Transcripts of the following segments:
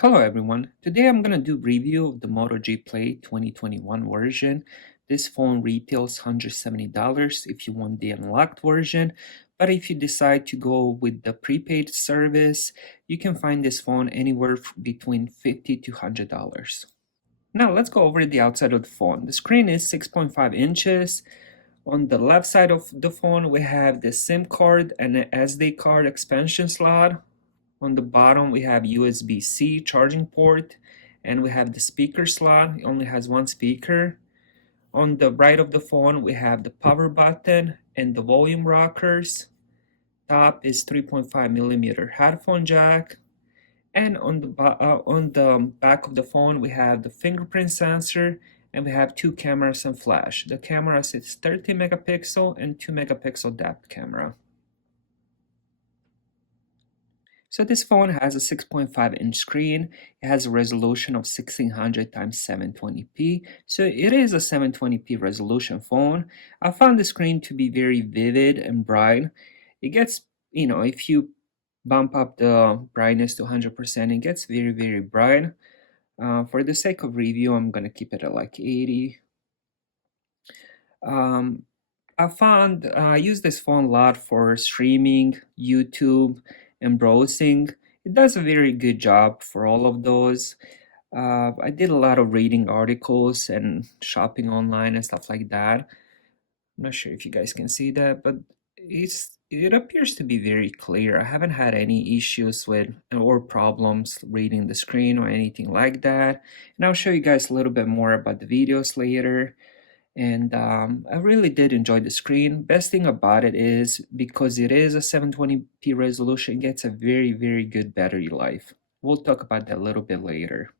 Hello everyone, today I'm going to do review of the Moto G Play 2021 version. This phone retails $170 if you want the unlocked version, but if you decide to go with the prepaid service, you can find this phone anywhere between $50 to $100. Now let's go over the outside of the phone. The screen is 6.5 inches. On the left side of the phone we have the SIM card and an SD card expansion slot. On the bottom, we have USB-C charging port, and we have the speaker slot. It only has one speaker. On the right of the phone, we have the power button and the volume rockers. Top is 3.5 millimeter headphone jack. And on the back of the phone, we have the fingerprint sensor, and we have two cameras and flash. The camera is 30 megapixel and 2 megapixel depth camera. So this phone has a 6.5-inch screen. It has a resolution of 1600 times 720p. So it is a 720p resolution phone. I found the screen to be very vivid and bright. It gets, if you bump up the brightness to 100%, it gets very, very bright. For the sake of review, I'm going to keep it at like 80. I use this phone a lot for streaming, YouTube, and browsing. It does a very good job for all of those. I did a lot of reading articles and shopping online and stuff like that. I'm not sure if you guys can see that, but it appears to be very clear. I haven't had any issues with or problems reading the screen or anything like that. And I'll show you guys a little bit more about the videos later. And I really did enjoy the screen. Best thing about it is because it is a 720p resolution, it gets a very, very good battery life. We'll talk about that a little bit later.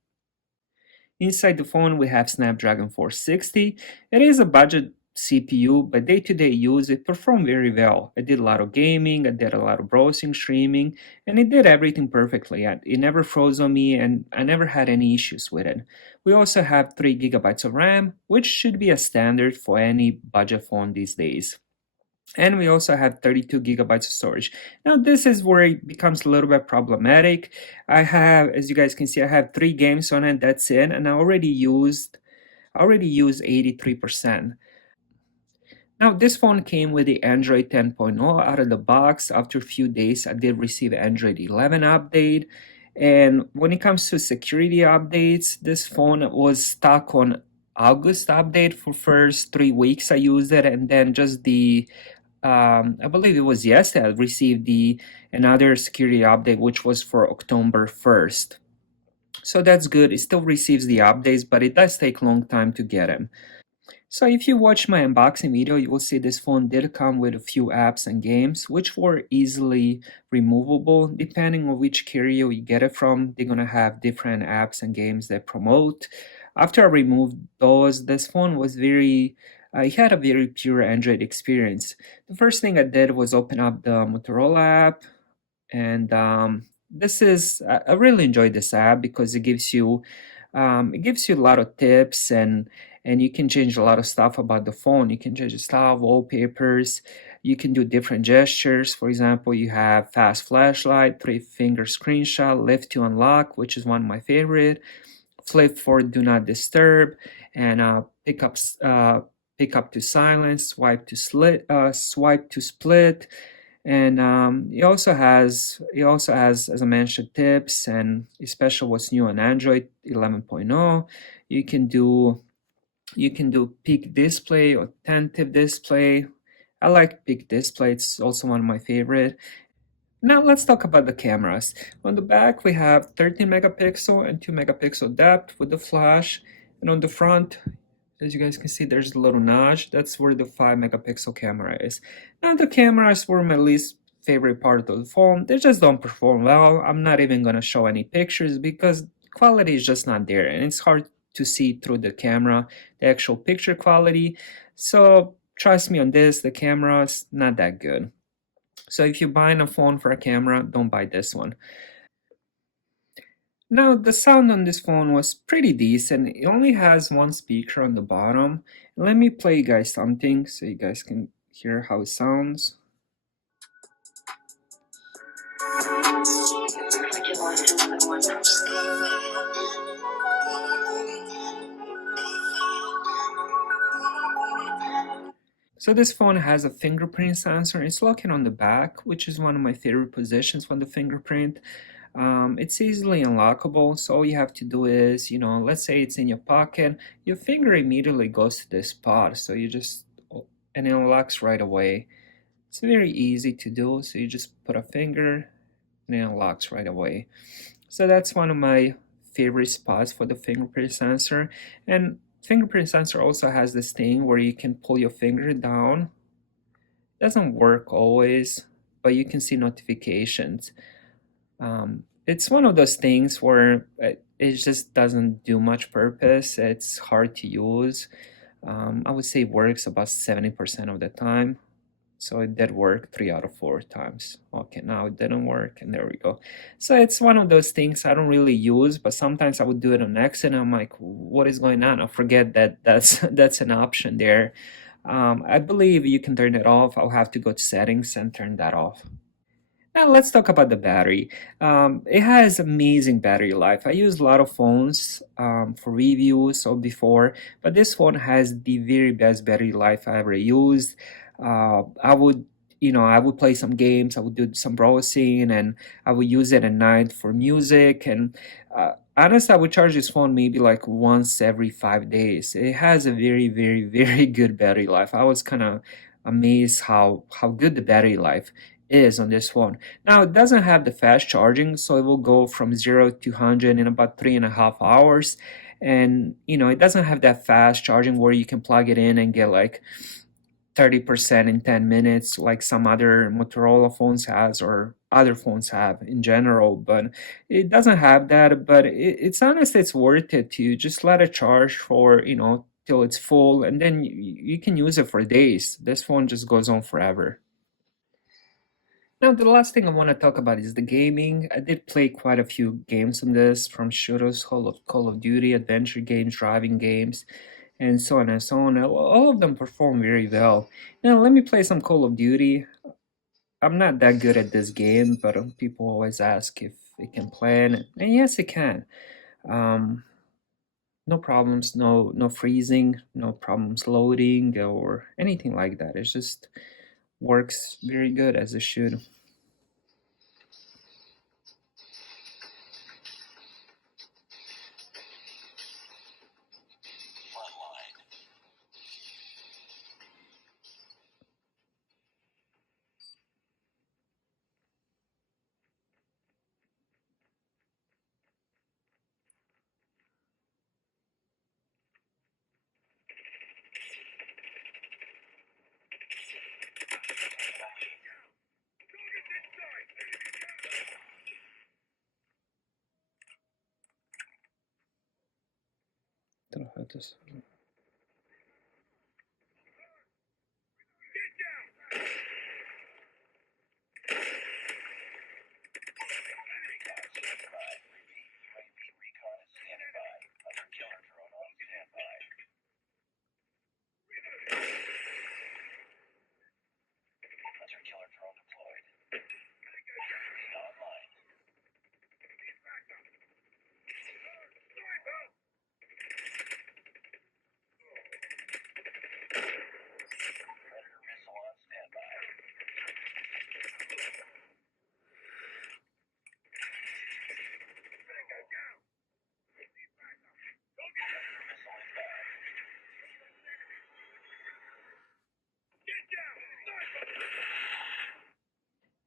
Inside the phone, we have Snapdragon 460. It is a budget CPU, but day-to-day use, it performed very well. I did a lot of gaming, I did a lot of browsing, streaming, and it did everything perfectly. It never froze on me, and I never had any issues with it. We also have 3 gigabytes of RAM, which should be a standard for any budget phone these days. And we also have 32 gigabytes of storage. Now this is where it becomes a little bit problematic. I have, as you guys can see, I have 3 games on it, that's it, and I already used 83%. Now this phone came with the Android 10.0 out of the box. After a few days, I did receive Android 11 update. And when it comes to security updates, this phone was stuck on August update for first 3 weeks I used it, and then just I believe it was yesterday I received another security update, which was for October 1st. So that's good. It still receives the updates, but it does take a long time to get them. So if you watch my unboxing video, you will see this phone did come with a few apps and games, which were easily removable. Depending on which carrier you get it from, they're gonna have different apps and games that promote. After I removed those, this phone was it had a very pure Android experience. The first thing I did was open up the Motorola app, and I really enjoyed this app because it gives you a lot of tips, and you can change a lot of stuff about the phone. You can change the style, wallpapers, you can do different gestures. For example, you have fast flashlight, 3-finger screenshot, lift to unlock, which is one of my favorite, flip for do not disturb, and pick up to silence, swipe to split. And it also has, as I mentioned, tips, and especially what's new on Android 11.0. You can do peak display or tentative display. I like peak display, it's also one of my favorite. Now let's talk about the cameras. On the back we have 13 megapixel and 2 megapixel depth with the flash, and on the front, as you guys can see, there's a little notch. That's where the 5 megapixel camera is. Now the cameras were my least favorite part of the phone. They just don't perform well. I'm not even gonna show any pictures because quality is just not there, and it's hard to see through the camera the actual picture quality. So trust me on this, the camera is not that good. So if you're buying a phone for a camera, don't buy this one. Now the sound on this phone was pretty decent. It only has one speaker on the bottom. Let me play you guys something so you guys can hear how it sounds. So this phone has a fingerprint sensor. It's located on the back, which is one of my favorite positions for the fingerprint. It's easily unlockable, so all you have to do is, let's say it's in your pocket, your finger immediately goes to this spot, so you just, and it unlocks right away. It's very easy to do, so you just put a finger and it unlocks right away. So that's one of my favorite spots for the fingerprint sensor. And fingerprint sensor also has this thing where you can pull your finger down. It doesn't work always, but you can see notifications. It's one of those things where it just doesn't do much purpose. It's hard to use. I would say it works about 70% of the time. So it did work 3 out of 4 times. Okay, now it didn't work, and there we go. So it's one of those things I don't really use, but sometimes I would do it on accident. I'm like, what is going on? I forget that that's an option there. I believe you can turn it off. I'll have to go to settings and turn that off. Now let's talk about the battery. It has amazing battery life. I use a lot of phones for reviews or before, but this one has the very best battery life I ever used. I would, I would play some games, I would do some browsing, and I would use it at night for music. And honestly, I would charge this phone maybe like once every 5 days. It has a very, very, very good battery life. I was kind of amazed how good the battery life is on this phone. Now it doesn't have the fast charging, so it will go from 0 to 100 in about 3.5 hours. And it doesn't have that fast charging where you can plug it in and get like 30% in 10 minutes like some other Motorola phones has or other phones have in general. But it doesn't have that. But it's honest, it's worth it to just let it charge for till it's full, and then you can use it for days. This phone just goes on forever. Now, the last thing I want to talk about is the gaming. I did play quite a few games on this, from shooters, Call of Duty, adventure games, driving games, and so on and so on. All of them perform very well. Now, let me play some Call of Duty. I'm not that good at this game, but people always ask if it can play, and yes, it can. Um, no problems, no freezing, no problems loading or anything like that. It just works very good as it should. Trochę to sobie.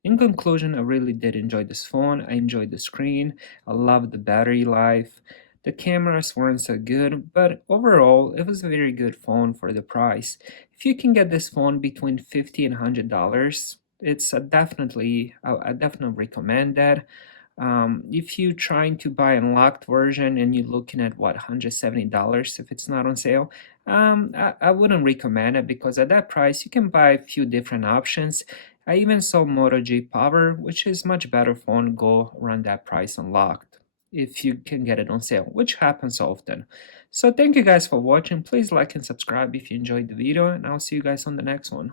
In conclusion, I really did enjoy this phone. I enjoyed the screen. I loved the battery life. The cameras weren't so good, but overall, it was a very good phone for the price. If you can get this phone between $50 and $100, it's I definitely recommend that. If you're trying to buy an unlocked version and you're looking at what, $170 if it's not on sale, I wouldn't recommend it, because at that price you can buy a few different options. I even saw Moto G Power, which is much better phone, go around that price unlocked if you can get it on sale, which happens often. So thank you guys for watching. Please like and subscribe if you enjoyed the video, and I'll see you guys on the next one.